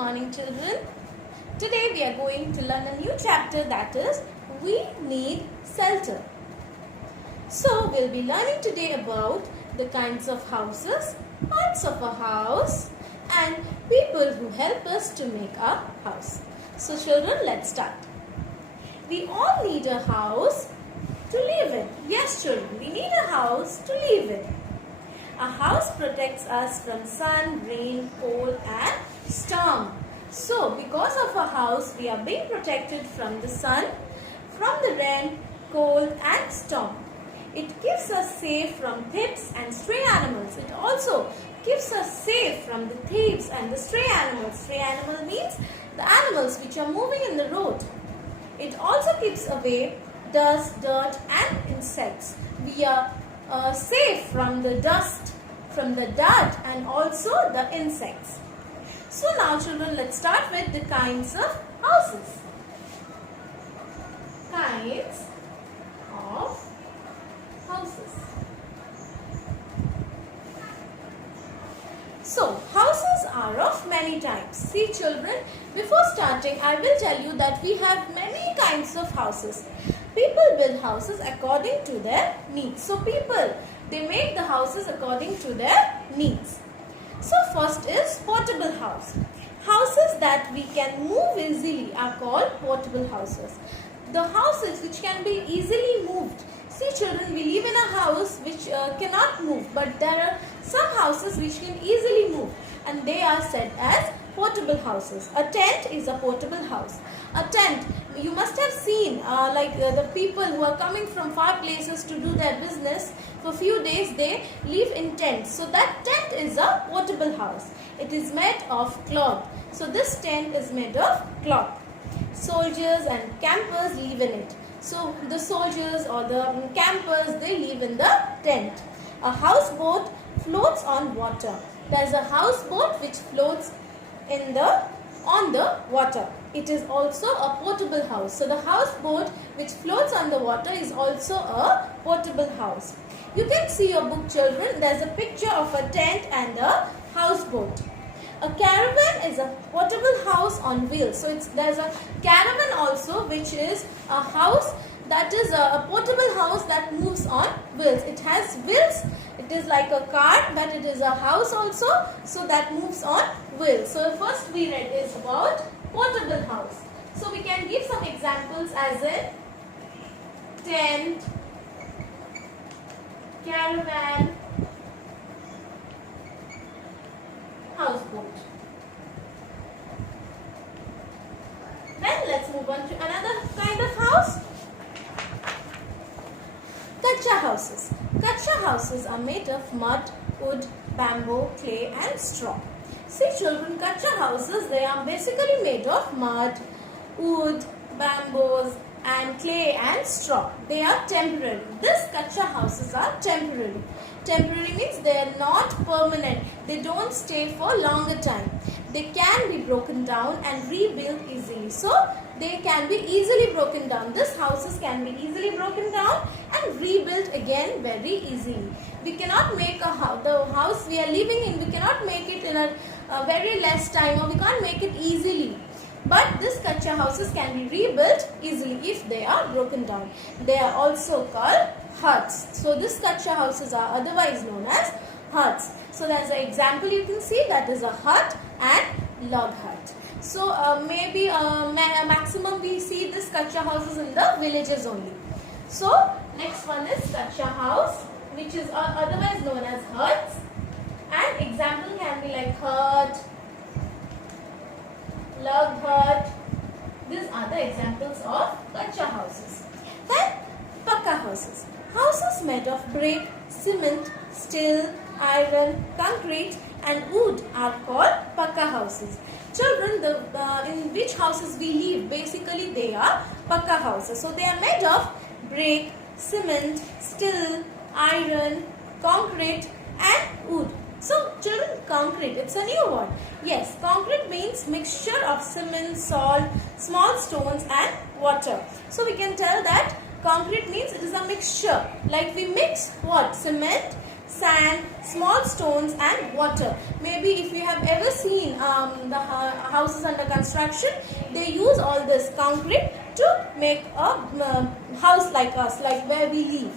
morning children. Today we are going to learn a new chapter, that is we need shelter. So we'll be learning today about the kinds of houses, parts of a house and people who help us to make a house. So children, let's start. We all need a house to live in. Yes children, we need a house to live in. A house protects us from sun, rain, cold and storm. So because of a house, we are being protected from the sun, from the rain, cold and storm. It keeps us safe from thieves and stray animals. It also keeps us safe from the thieves and the stray animals. Stray animal means the animals which are moving in the road. It also keeps away dust, dirt and insects. We are safe from the dust, from the dirt and also the insects. So now children, let's start with the kinds of houses. Kinds of houses. So houses are of many types. See children, before starting I will tell you that we have many kinds of houses. People build houses according to their needs. So people, they make the houses according to their needs. So first is portable house. Houses that we can move easily are called portable houses. The houses which can be easily moved. See children, we live in a house which cannot move, but there are some houses which can easily move and they are said as portable houses. A tent is a portable house. A tent, you must have seen the people who are coming from far places to do their business. For few days they live in tents. So that tent is a portable house. It is made of cloth. So this tent is made of cloth. Soldiers and campers live in it. So the soldiers or the campers, they live in the tent. A houseboat floats on water. There is a houseboat which floats on the water. It is also a portable house. So the houseboat which floats on the water is also a portable house. You can see your book children. There is a picture of a tent and a houseboat. A caravan is a portable house on wheels. So there is a caravan also which is a house that is a portable house that moves on wheels. It has wheels. It is like a car, but it is a house also, so that moves on wheels. So first we read is about portable house. So we can give some examples as in tent, caravan, houseboat. Then let's move on to another kind of house. Kacha houses. Kacha houses are made of mud, wood, bamboo, clay and straw. See children, kacha houses, they are basically made of mud, wood, bamboos and clay and straw. They are temporary. These kacha houses are temporary. Temporary means they are not permanent. They don't stay for longer time. They can be broken down and rebuilt easily. So they can be easily broken down. These houses can be easily broken down and rebuilt again very easily. We cannot make the house we are living in, we cannot make it in a very less time, or we can't make it easily. But these kacha houses can be rebuilt easily if they are broken down. They are also called huts. So these kacha houses are otherwise known as huts. So there is an example you can see, that is a hut and log hut. So maybe maximum we see this kacha houses in the villages only. So next one is kacha house, which is otherwise known as huts. And example can be like hut, log hut. These are the examples of kacha houses. Then pakka houses. Houses made of brick, cement, steel, iron, concrete and wood are called pakka houses. Children, in which houses we live, basically they are pakka houses. So they are made of brick, cement, steel, iron, concrete and wood. So children, concrete, it's a new word. Yes, concrete means mixture of cement, salt, small stones and water. So we can tell that concrete means it is a mixture. Like we mix what? Cement, sand, small stones and water. Maybe if you have ever seen the houses under construction, they use all this concrete to make a house like us, like where we live.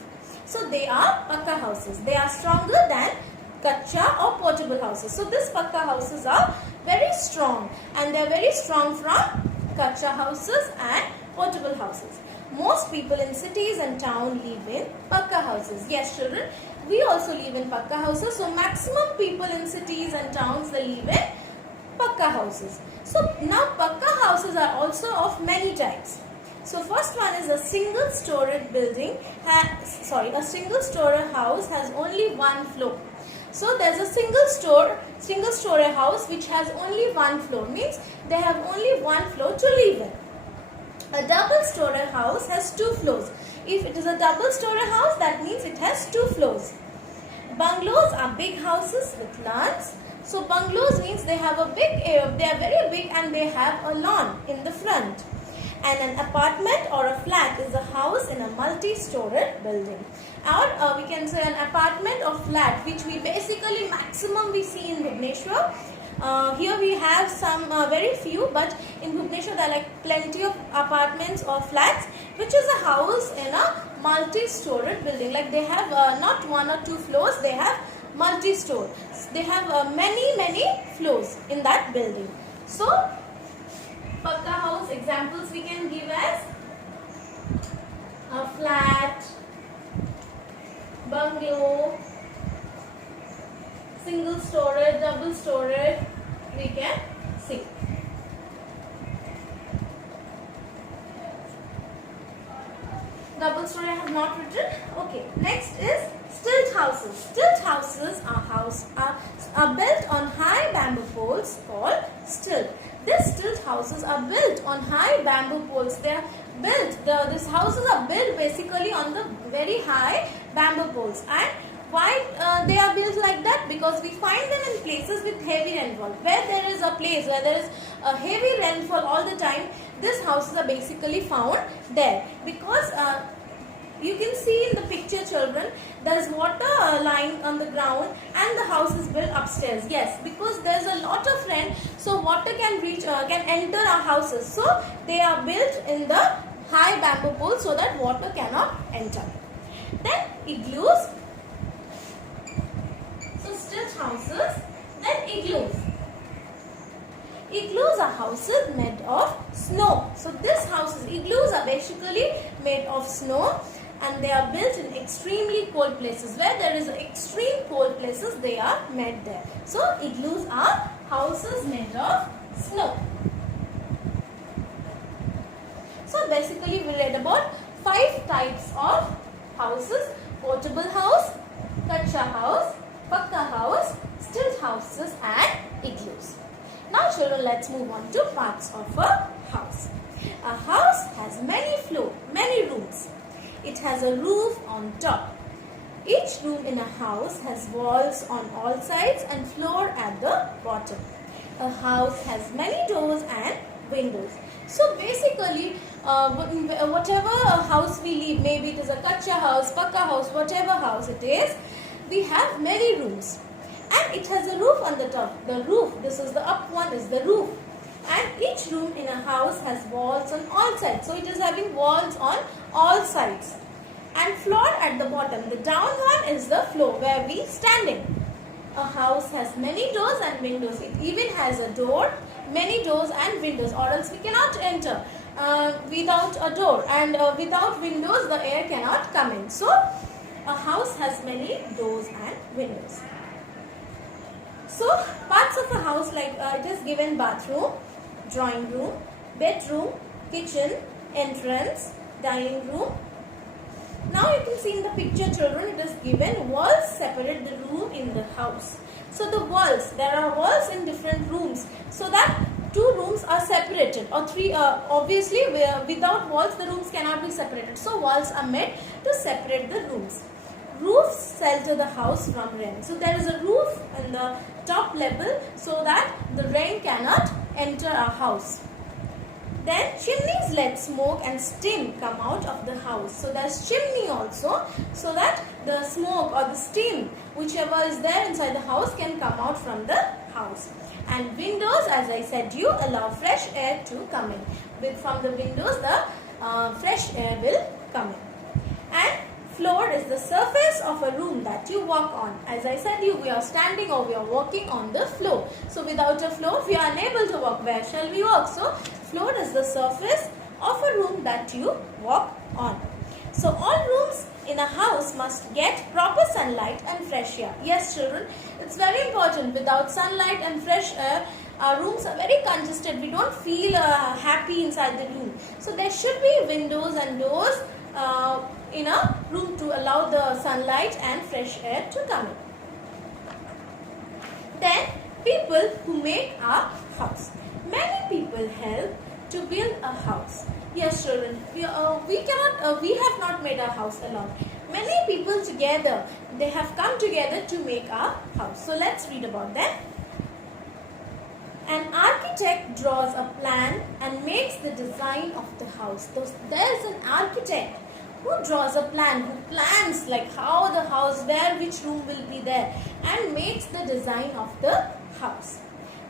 So they are pakka houses. They are stronger than kacha or portable houses. So these pakka houses are very strong, and they are very strong from kacha houses and portable houses. Most people in cities and towns live in pakka houses. Yes, children, we also live in pakka houses. So maximum people in cities and towns, they live in pakka houses. So now pakka houses are also of many types. So first one is a single story building. A single story house has only one floor. So there's a single story house which has only one floor. Means they have only one floor to live in. A double story house has two floors. If it is a double story house, that means it has two floors. Bungalows are big houses with lawns. So bungalows means they have a big, they are very big and they have a lawn in the front. And an apartment or a flat is a house in a multi-storied building. Or we can say an apartment or flat, which we basically maximum we see in Bhubaneswar. Here we have some very few, but in Bhubaneswar there are like plenty of apartments or flats, which is a house in a multi-storied building. Like they have not one or two floors, they have multi-story. They have many floors in that building. So pakka house examples we can give as a flat, bungalow, single story, double story, we can see. Double story I have not written. Okay, next is stilt houses. Stilt houses are built on high bamboo poles called stilt. These stilt houses are built on high bamboo poles. They are built, these houses are built basically on the very high bamboo poles. And why they are built like that? Because we find them in places with heavy rainfall. Where there is a place where there is a heavy rainfall all the time, these houses are basically found there. Because you can see in the picture, children, there is water lying on the ground and the house is built upstairs. Yes, because there is a lot of rain, so water can enter our houses. So they are built in the high bamboo poles so that water cannot enter. Then igloos. So stilt houses. Then igloos. Igloos are houses made of snow. So these houses, igloos are basically made of snow, and they are built in extremely cold places. Where there is extreme cold places, they are made there. So igloos are houses made of snow. So basically we read about 5 types of houses: portable house, kacha house, pakka house, stilt houses and igloos. Now children, let's move on to parts of a house. A house has many floors, many rooms. It has a roof on top. Each room in a house has walls on all sides and floor at the bottom. A house has many doors and windows. So basically, whatever house we live, maybe it is a kacha house, pakka house, whatever house it is, we have many rooms. And it has a roof on the top. The roof, this is the up one, is the roof. And each room in a house has walls on all sides. So it is having walls on all sides. And floor at the bottom. The down one is the floor where we standing. A house has many doors and windows. It even has a door, many doors and windows, or else we cannot enter without a door. And without windows, the air cannot come in. So a house has many doors and windows. So parts of a house, like it is given bathroom, drawing room, bedroom, kitchen, entrance, dining room. Now you can see in the picture, children, it is given walls separate the room in the house. So the walls, there are walls in different rooms, so that 2 rooms are separated, or 3, obviously without walls the rooms cannot be separated. So walls are made to separate the rooms. Roofs shelter the house from rain. So there is a roof in the top level so that the rain cannot enter our house. Then chimneys let smoke and steam come out of the house. So there's chimney also, so that the smoke or the steam, whichever is there inside the house, can come out from the house. And windows, as I said, you allow fresh air to come in. From the windows, the fresh air will come in. And floor is the surface of a room that you walk on. As I said, we are standing or we are walking on the floor. So without a floor, we are unable to walk. Where shall we walk? So floor is the surface of a room that you walk on. So all rooms in a house must get proper sunlight and fresh air. Yes, children, it's very important. Without sunlight and fresh air, our rooms are very congested. We don't feel happy inside the room. So there should be windows and doors in a room to allow the sunlight and fresh air to come in. Then people who make a house. Many people help to build a house. Yes, children, we have not made our house alone. Many people together, they have come together to make our house. So let's read about them. An architect draws a plan and makes the design of the house. So there is an architect who draws a plan, who plans like how the house, which room will be there, and makes the design of the house.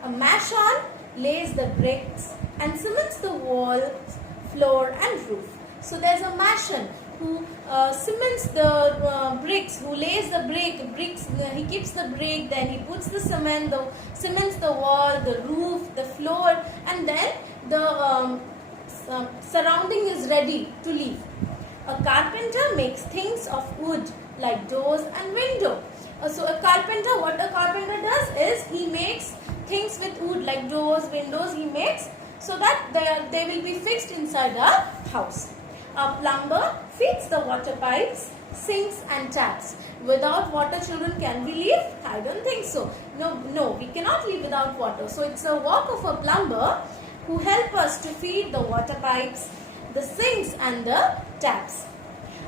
A mason lays the bricks and cements the walls, floor and roof. So there's a mason who cements the bricks, who lays the bricks, he keeps the brick, then he puts the cements the wall, the roof, the floor, and then the surrounding is ready to leave. A carpenter makes things of wood like doors and window. So what a carpenter does is he makes things with wood like doors, windows, he makes so that they will be fixed inside a house. A plumber fits the water pipes, sinks and taps. Without water, children, can we live? I don't think so. No, we cannot live without water. So it's a work of a plumber who help us to feed the water pipes, the sinks and the taps.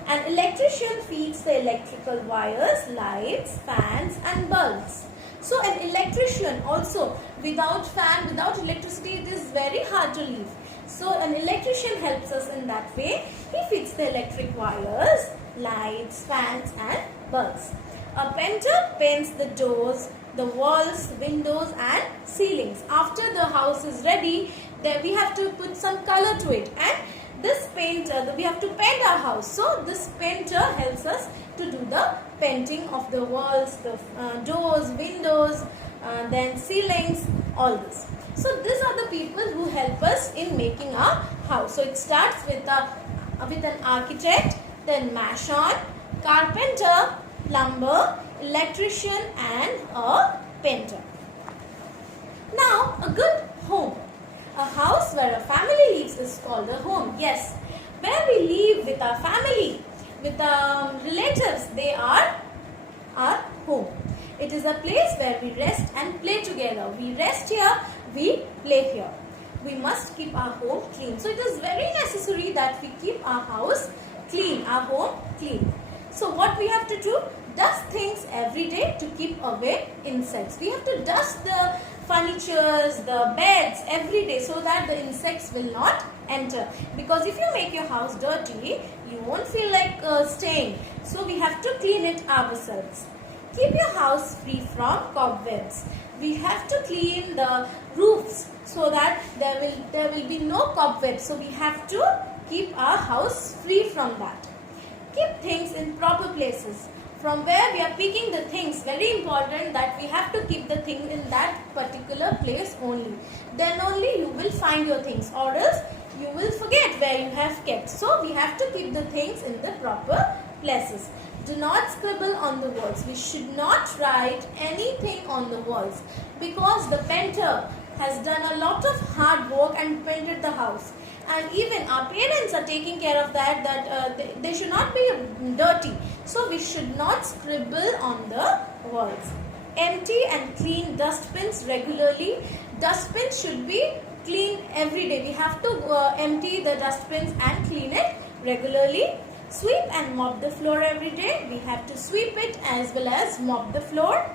An electrician feeds the electrical wires, lights, fans and bulbs. So an electrician also, without fan, without electricity, it is very hard to live. So an electrician helps us in that way. He feeds the electric wires, lights, fans and bulbs. A painter paints the doors, the walls, windows and ceilings. After the house is ready, then we have to put some color to it, and this painter, we have to paint our house. So this painter helps us to do the painting of the walls, the doors, windows, then ceilings, all this. So these are the people who help us in making our house. So it starts with an architect, then mason, carpenter, plumber, electrician and a painter. Now a good home. A house where a family lives is called a home. Yes, where we live with our family, with our relatives, they are our home. It is a place where we rest and play together. We rest here, we play here. We must keep our home clean. So it is very necessary that we keep our house clean, our home clean. So what we have to do? Dust things every day to keep away insects. We have to dust the furnitures, the beds every day so that the insects will not enter. Because if you make your house dirty, you won't feel like staying. So we have to clean it ourselves. Keep your house free from cobwebs. We have to clean the roofs so that there will be no cobwebs. So we have to keep our house free from that. Keep things in proper places. From where we are picking the things, very important that we have to keep the thing in that particular place only. Then only you will find your things, or else you will forget where you have kept. So we have to keep the things in the proper places. Do not scribble on the walls. We should not write anything on the walls, because the painter has done a lot of hard work and painted the house. And even our parents are taking care of that they should not be dirty. So we should not scribble on the walls. Empty and clean dustbins regularly. Dustbins should be cleaned every day. We have to empty the dustbins and clean it regularly. Sweep and mop the floor every day. We have to sweep it as well as mop the floor.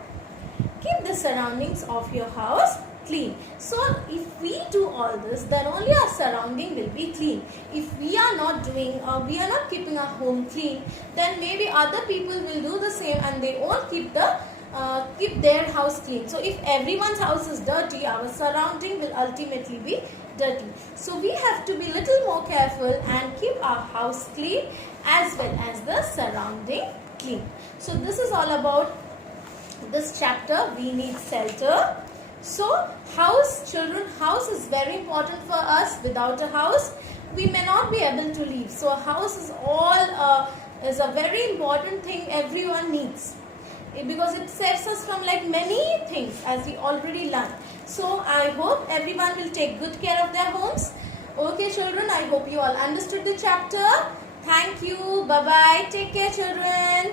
Keep the surroundings of your house clean. So if we do all this, then only our surrounding will be clean. If we are not doing we are not keeping our home clean, then maybe other people will do the same and they won't keep the keep their house clean. So if everyone's house is dirty, our surrounding will ultimately be dirty. So we have to be little more careful and keep our house clean as well as the surrounding clean. So this is all about this chapter. We need shelter. So house, children, house is very important for us. Without a house, we may not be able to live. So a house is is a very important thing everyone needs, because it saves us from like many things, as we already learned. So I hope everyone will take good care of their homes. Okay children, I hope you all understood the chapter. Thank you. Bye bye. Take care children.